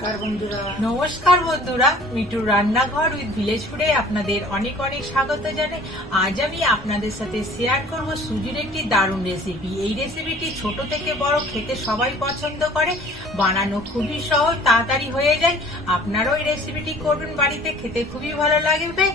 বন্ধুরা। নমস্কার বন্ধুরা, মিঠুর রান্নাঘর উইথ ভিলেজ ফুডে আপনাদের অনেক অনেক স্বাগত জানাই। আজ আমি আপনাদের সাথে শেয়ার করব সুজির একটি দারুণ রেসিপি এই রেসিপিটি ছোট থেকে বড় খেতে সবাই পছন্দ করে, বানানো খুবই সহজ, তাড়াতাড়ি হয়ে যায়। আপনারাও এই রেসিপিটি করবেন বাড়িতে খেতে খুবই ভালো লাগবে।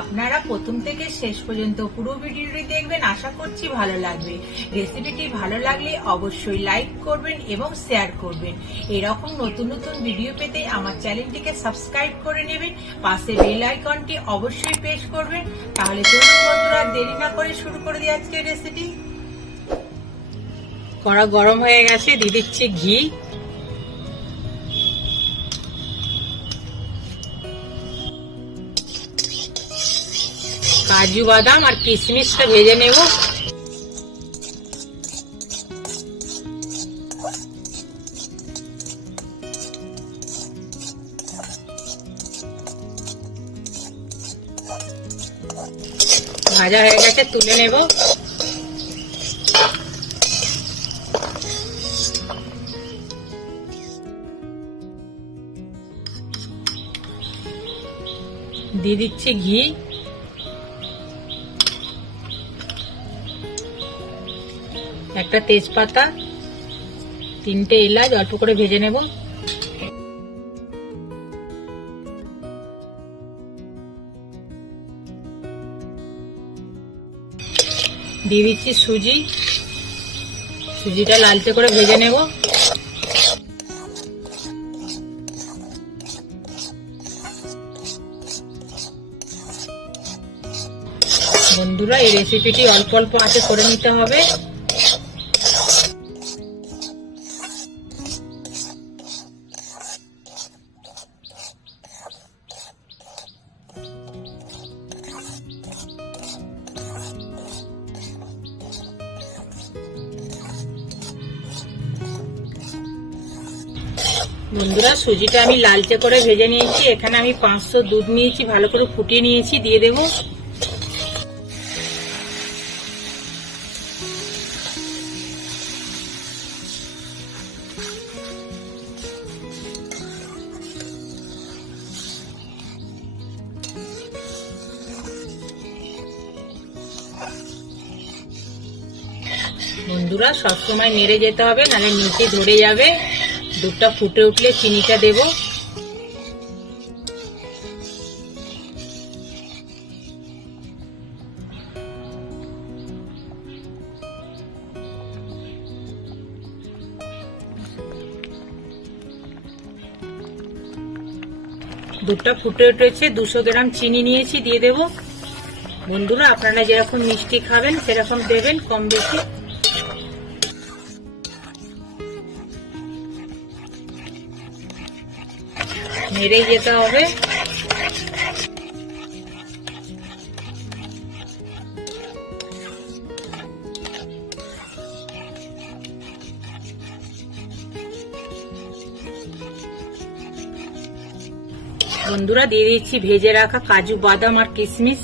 আপনারা প্রথম থেকে শেষ পর্যন্ত পুরো ভিডিওটি দেখবেন, আশা করছি ভালো লাগবে। রেসিপিটি ভালো লাগলে অবশ্যই লাইক করবেন এবং শেয়ার করবেন। এরকম নতুন নতুন ভিডিও পেতে আমার চ্যানেলটিকে সাবস্ক্রাইব করে নেবেন। পাশে বেল আইকনটি অবশ্যই প্রেস করবেন। তাহলে চলুন বন্ধুরা দেরি না করে শুরু করে দিই আজকের রেসিপি কড়া গরম হয়ে গেছে, দিয়ে দিচ্ছি ঘি। কাজু বাদাম আর কিশমিশটা ভেজে নেব। ভাজা হয়ে গেছে, তুলে নেব। দিয়ে দিচ্ছি ঘি। একটা তেজপাতা, তিনটে এলাচ, অল্প করে ভেজে নেব। দিয়ে দিচ্ছি সুজি। সুজিটা লালচে করে ভেজে নেব। বন্ধুরা, এই রেসিপিটি অল্প অল্প আছে করে নিতে হবে। বন্ধুরা, সুজিটা আমি লালচে করে ভেজে নিয়েছি। এখানে আমি পাঁচশো দুধ নিয়েছি, ভালো করে ফুটিয়ে নিয়েছি, দিয়ে দেব। বন্ধুরা সবসময় নেড়ে যেতে হবে, নাহলে নিচে ধরে যাবে। দুধটা ফুটে উঠলে চিনিটা দেব। দুধটা ফুটে উঠেছে, দুশো গ্রাম চিনি নিয়েছি, দিয়ে দেব। বন্ধুরা, আপনারা যেরকম মিষ্টি খাবেন, সেরকম দেবেন, কম বেশি। নেড়ে যেতে হবে। বন্ধুরা দিয়ে দিচ্ছি ভেজে রাখা কাজু বাদাম আর কিশমিশ।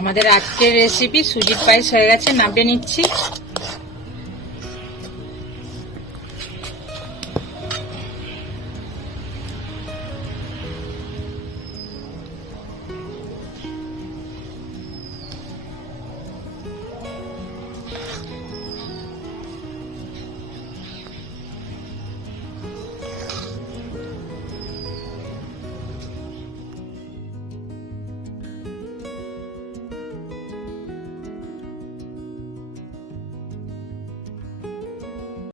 আমাদের আজকের রেসিপি সুজির পায়েস হয়ে গেছে নামিয়ে নিচ্ছি।